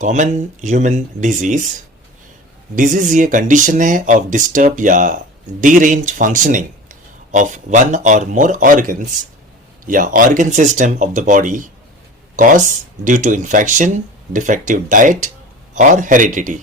Common human disease ये condition है of disturb या derange functioning of one or more organs या organ system of the body cause due to infection, defective diet और heredity.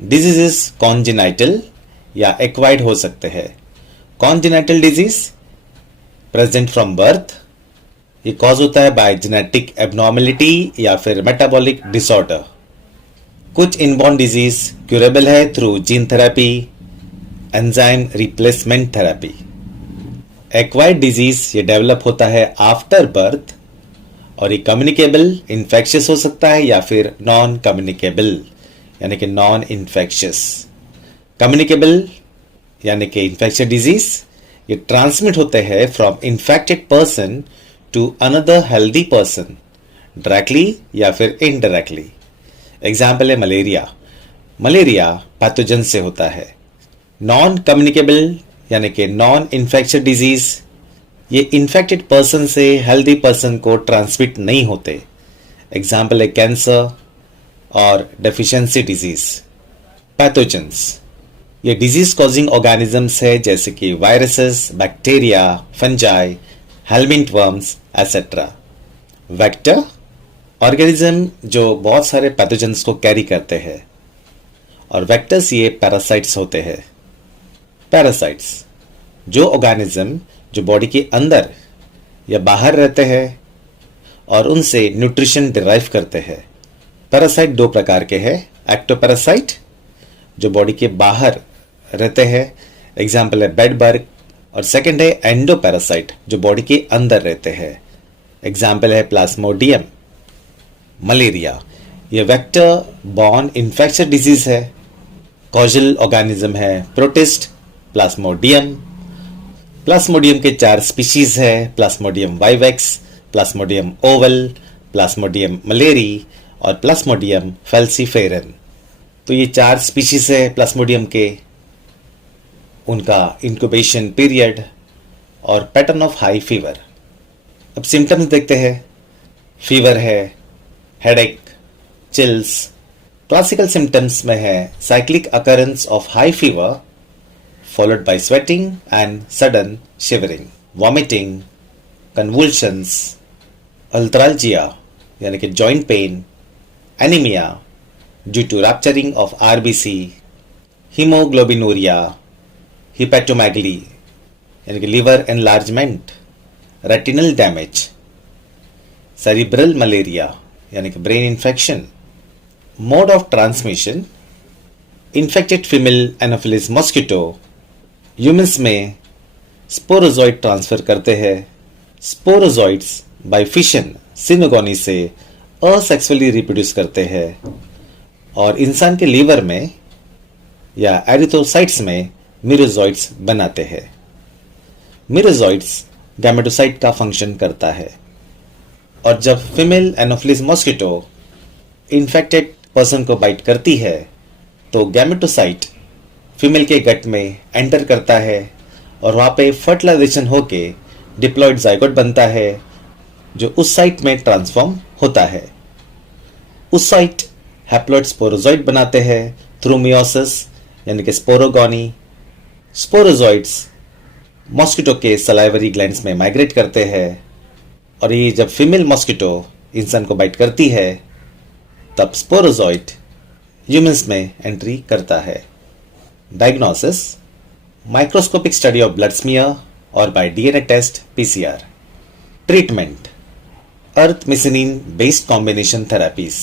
Diseases congenital या acquired हो सकते हैं। Congenital disease present from birth, ये कॉज होता है बाय जेनेटिक एबनॉर्मेलिटी या फिर मेटाबॉलिक डिसऑर्डर। कुछ इनबॉर्न डिजीज क्यूरेबल है through gene therapy, enzyme replacement therapy. Acquired disease ये डेवलप होता है आफ्टर बर्थ और ये कम्युनिकेबल इन्फेक्शियस हो सकता है या फिर नॉन कम्युनिकेबल यानी कि नॉन इन्फेक्शियस। कम्युनिकेबल यानी कि इन्फेक्शियस डिजीज ये ट्रांसमिट होते हैं from infected person to another healthy person directly या फिर इनडायरेक्टली। एग्जाम्पल है मलेरिया। मलेरिया पैथोजन से होता है। नॉन कम्युनिकेबल यानी कि नॉन इन्फेक्शियस डिजीज ये इन्फेक्टेड पर्सन से हेल्दी पर्सन को ट्रांसमिट नहीं होते। एग्जाम्पल है कैंसर और डेफिशिएंसी डिजीज। पैथोजेंस ये डिजीज कॉजिंग ऑर्गेनिजम्स है जैसे कि viruses, bacteria, fungi, helminth worms etcetera. Vector organism जो बहुत सारे पैथोजेंस को कैरी करते हैं और वेक्टर्स ये पैरासाइट्स होते हैं। पैरासाइट्स जो ऑर्गेनिज्म जो बॉडी के अंदर या बाहर रहते हैं और उनसे न्यूट्रिशन डिराइव करते हैं। पैरासाइट दो प्रकार के हैं, एक्टोपैरासाइट जो बॉडी के बाहर रहते हैं, एग्जाम्पल है बेड बर्ग, और सेकंड है एंडोपैरासाइट जो बॉडी के अंदर रहते हैं, एग्जाम्पल है प्लाज्मोडियम। मलेरिया ये वेक्टर बॉर्न इन्फेक्शियस डिजीज है। कॉजल ऑर्गेनिज्म है प्रोटिस्ट, प्लाज्मोडियम। प्लाज्मोडियम के 4 स्पीशीज है, Plasmodium vivax, Plasmodium Oval, Plasmodium malariae और प्लाज्मोडियम फैल्सीफेरन। तो ये 4 स्पीशीज है प्लाज्मोडियम के। उनका इंक्यूबेशन पीरियड और पैटर्न ऑफ हाई फीवर। अब सिम्टम्स देखते हैं। फीवर है, हेडेक, चिल्स। क्लासिकल सिम्टम्स में है cyclic occurrence of high fever followed by sweating and sudden shivering, vomiting, convulsions, arthralgia यानी कि joint pain, anemia due to rupturing of RBC, hemoglobinuria, hepatomegaly यानी कि liver enlargement, retinal damage, cerebral malaria यानी कि brain infection. Mode of transmission, infected female Anopheles mosquito humans में sporozoite transfer करते हैं। Sporozoites bye fission सिनोगोनी से asexually reproduce करते हैं और इंसान के लीवर में या एरिथ्रोसाइट्स में मिरोजॉइड्स बनाते हैं। मिरोजॉइड्स गैमेटोसाइट का फंक्शन करता है और जब female Anopheles mosquito infected person को बाइट करती है तो गैमेटोसाइट फीमेल के गट में एंटर करता है और वहाँ पे फर्टिलाइजेशन होके डिप्लॉइड जाइगोट बनता है जो उस साइट में ट्रांसफॉर्म होता है। उस साइट हैप्लॉइड स्पोरोजॉइड बनाते हैं थ्रू मियोसिस यानी कि स्पोरोगोनी। स्पोरोजॉइड्स मॉस्किटो के सलाइवरी ग्लैंड्स में माइग्रेट करते हैं और ये जब फीमेल मॉस्किटो इंसान को बाइट करती है तब स्पोरोजॉइड ह्यूमंस में एंट्री करता है। Diagnosis, microscopic study of blood smear or by DNA test PCR. Treatment, earth-methionine based combination therapies,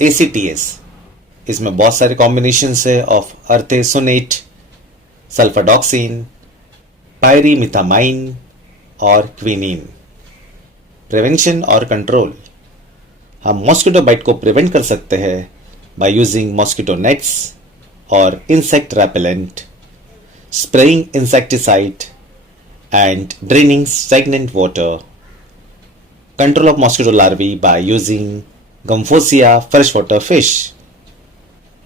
ACTS. इसमें बहुत सारे कॉम्बिनेशंस है ऑफ अर्थेसोनेट, सल्फाडॉक्सिन, पायरीमिथामाइन और क्विनीन। प्रिवेंशन और कंट्रोल, हम मॉस्किटो बाइट को प्रिवेंट कर सकते हैं by using mosquito nets or insect repellent, spraying insecticide and draining stagnant water. Control of mosquito larvae by using Gomphosia freshwater fish.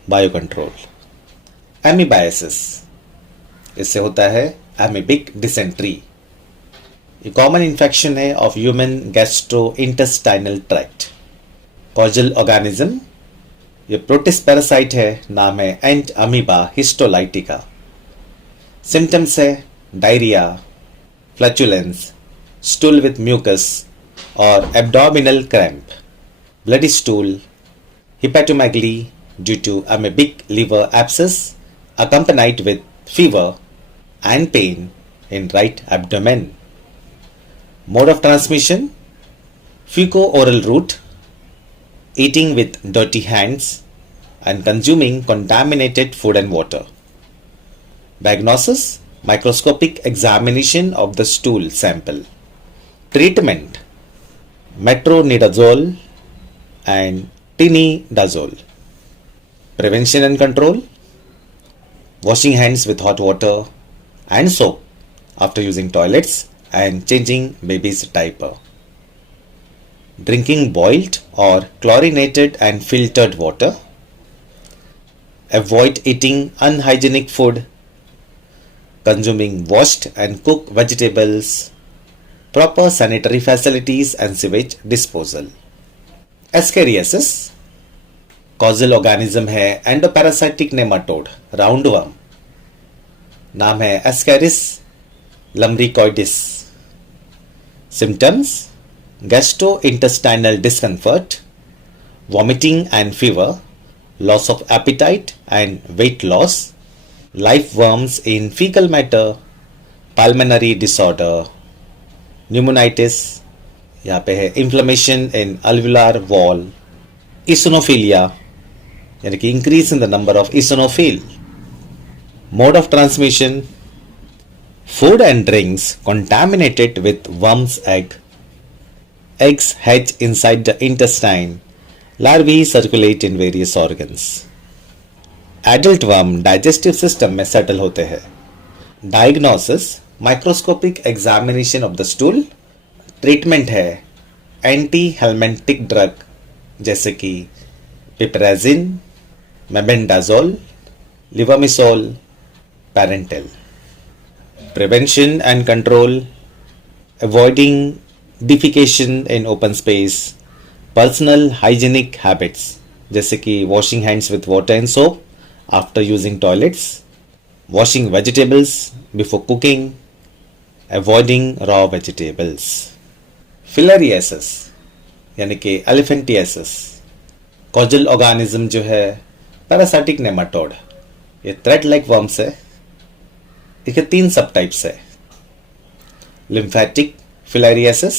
Biocontrol. Amoebiasis, इससे होता है amoebic dysentery। ये कॉमन इन्फेक्शन है of human gastrointestinal tract. Causal organism ये protist parasite है, नाम है Entamoeba histolytica. Symptoms है diarrhoea, flatulence, stool with mucus और abdominal cramp, bloody stool, hepatomegaly due to amoebic liver abscess accompanied with fever and pain in right abdomen. Mode of transmission: fecal-oral route, eating with dirty hands and consuming contaminated food and water. Diagnosis: microscopic examination of the stool sample. Treatment: metronidazole and tinidazole. Prevention and control: washing hands with hot water and soap after using toilets and changing baby's diaper. Drinking boiled or chlorinated and filtered water. Avoid eating unhygienic food. Consuming washed and cooked vegetables. Proper sanitary facilities and sewage disposal. Ascariasis Causal organism है endoparasitic nematode roundworm, नाम है Ascaris lumbricoides. Symptoms: gastrointestinal discomfort, vomiting and fever, loss of appetite and weight loss, live worms in fecal matter, pulmonary disorder, pneumonitis, यहाँ पे है inflammation in alveolar wall, eosinophilia यानी कि increase in the number of eosinophil. Mode of transmission: food and drinks contaminated with worm's egg. Eggs hatch inside the intestine. Larvae circulate in various organs. Adult worm digestive system में settle होते हैं. Diagnosis: microscopic examination of the stool. Treatment है anti helminthic drug जैसे कि piperazine, mebendazole, levamisole, pyrantel. Prevention and control: avoiding defecation in open space, personal hygienic habits जैसे कि washing hands with water and soap after using toilets, washing vegetables before cooking, avoiding raw vegetables. Filariasis यानी कि elephantiasis causal organism जो है parasitic nematode, ये thread like worms है. इसके 3 सब टाइप्स है: लिम्फेटिक फिलारियासिस,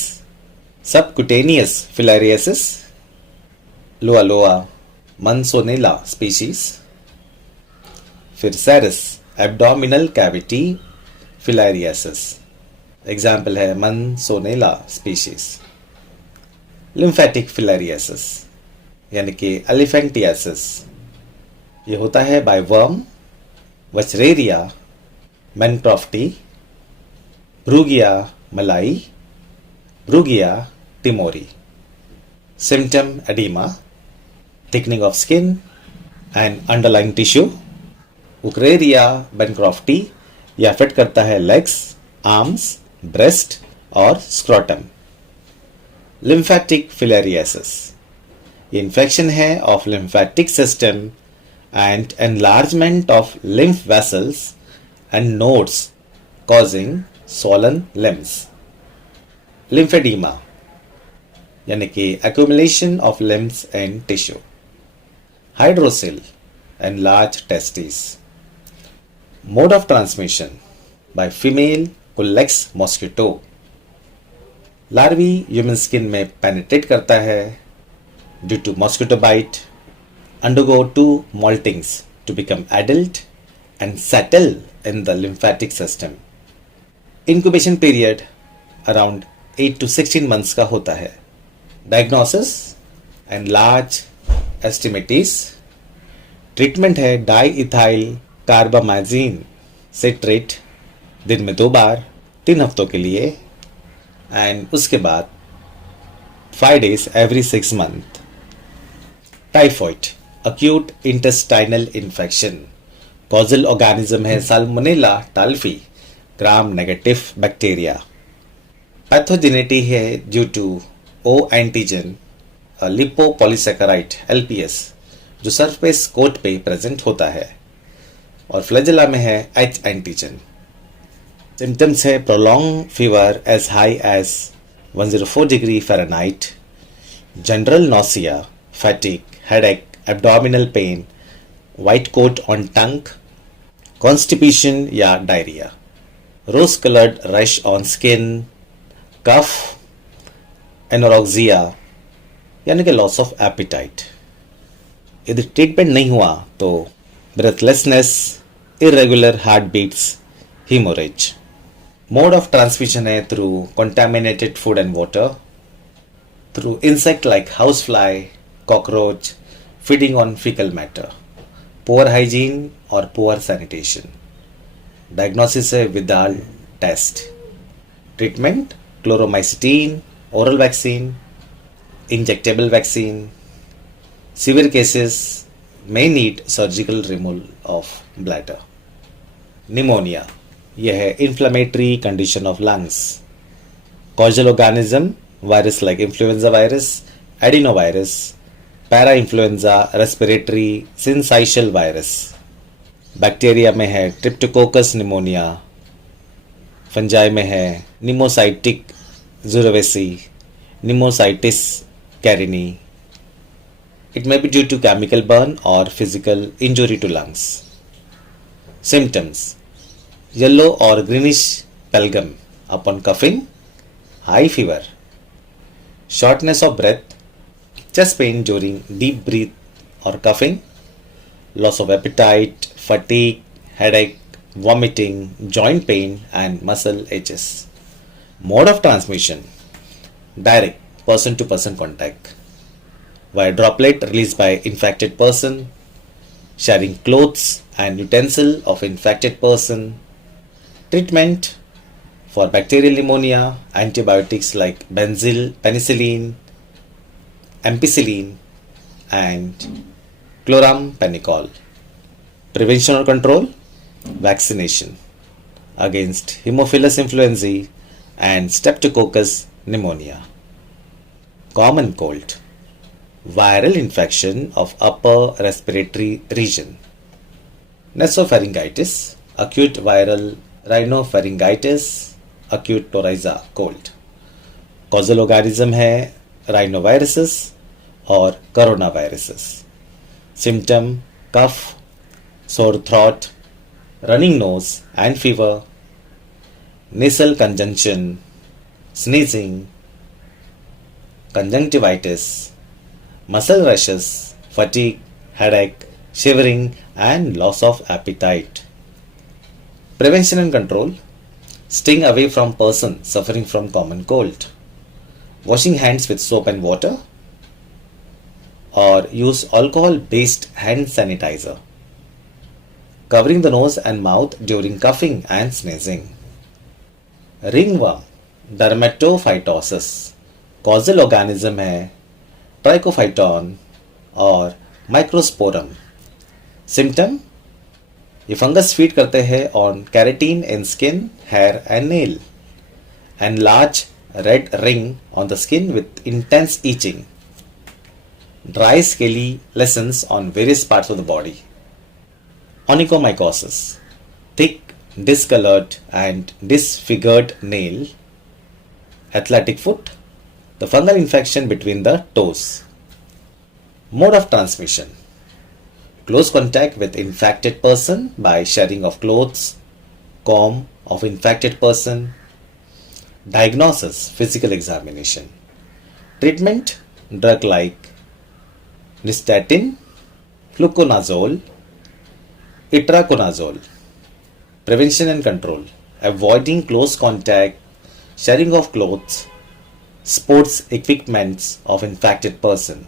सबक्यूटेनियस फिलारियासिस, लोआ मंसोनेला स्पीशीज, फिर सेरस एब्डोमिनल कैविटी फिलारियासिस, एग्जाम्पल है मंसोनेला स्पीशीज. लिम्फेटिक फिलारियासिस यानी कि एलिफेंटियासिस, ये होता है bye worm वचरेरिया bancrofti, Brugia malayi, Brugia timori. Symptom: oedema, thickening of skin and underlying tissue. Wuchereria bancrofti यह अफेक्ट करता है लेग्स, आर्म्स, ब्रेस्ट और स्क्रोटम. लिम्फेटिक फिलारियासिस, ये इन्फेक्शन है of lymphatic system and enlargement of lymph vessels and nodes causing swollen limbs. Lymphoedema यानी कि accumulation of limbs and tissue. Hydrocele enlarged testes. Mode of transmission: by female Culex mosquito. Larvae human skin में penetrate करता है due to mosquito bite, undergo 2 moltings to become adult and settle in the lymphatic system. Incubation period around 8 to 16 months का होता है. Diagnosis: enlarge extremities. Treatment है di ethyl कार्बामाजिन citrate दिन में 2 बार 3 हफ्तों के लिए, एंड उसके बाद 5 days every 6 months. Typhoid acute intestinal infection, causal organism है salmonella typhi gram negative bacteria. Pathogenicity है due to O antigen lipopolysaccharide LPS जो सरफेस कोट पे प्रेजेंट होता है, और फ्लैजेला में है H एंटीजन। सिम्टम्स है prolong fever as high as 104 degree Fahrenheit, general nausea, fatigue, headache, abdominal pain, white coat on tongue, constipation या diarrhoea, rose coloured rash on skin, cough, anorexia यानी कि loss of appetite. यदि treatment नहीं हुआ तो breathlessness, irregular heart beats, haemorrhage. Mode of transmission है through contaminated food and water, through insect like housefly, cockroach, feeding on fecal matter, poor hygiene or poor sanitation। Diagnosis है Widal test. Treatment chloromycetin, oral vaccine, injectable vaccine. Severe cases may need surgical removal of bladder। Pneumonia, यह है inflammatory condition of lungs। Causal organism, virus like influenza virus, adenovirus, para-influenza, respiratory, syncytial virus। Bacteria में है ट्रिप्टोकोकस pneumonia, fungi में है निमोसाइटिक ज़ुरवेसी, निमोसाइटिस Carini. It may be due to chemical burn or physical injury to lungs। Symptoms: yellow or greenish pelgum upon coughing, high fever, shortness of breath, chest pain during deep breath or coughing, loss of appetite, fatigue, headache, vomiting, joint pain and muscle aches। Mode of transmission: direct person to person contact, via droplet released by infected person, sharing clothes and utensil of infected person। Treatment: for bacterial pneumonia, antibiotics like benzyl penicillin, ampicillin and chloramphenicol। Prevention or control: vaccination against Haemophilus influenzae and Streptococcus pneumonia। Common cold: viral infection of upper respiratory region, nasopharyngitis, acute viral rhinopharyngitis, acute coryza cold। Causal organism है rhinoviruses और coronaviruses। Symptom: cough, sore throat, running nose and fever, nasal congestion, sneezing, conjunctivitis, muscle rashes, fatigue, headache, shivering and loss of appetite। Prevention and control: staying away from person suffering from common cold, washing hands with soap and water or use alcohol based hand sanitizer, covering the nose and mouth during coughing and sneezing। Ringworm, Dermatophytosis, causal organism है trichophyton और microsporum. Symptom: ये fungus feed करते हैं on keratin in skin, hair and nail, and large red ring on the skin with intense itching, dry scaly lesions on various parts of the body. Onychomycosis, thick, discolored and disfigured nail, athletic foot, the fungal infection between the toes। Mode of transmission: close contact with infected person by sharing of clothes, comb of infected person। Diagnosis: physical examination। Treatment: drug like nystatin, fluconazole, itraconazole। Prevention and control: avoiding close contact, sharing of clothes, sports equipments of infected person,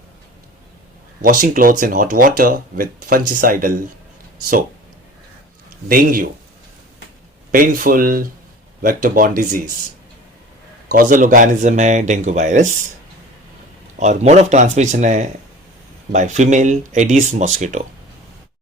washing clothes in hot water with fungicidal soap। Dengue, painful vector-borne disease, causal organism है dengue virus और mode of transmission है by female Aedes mosquito।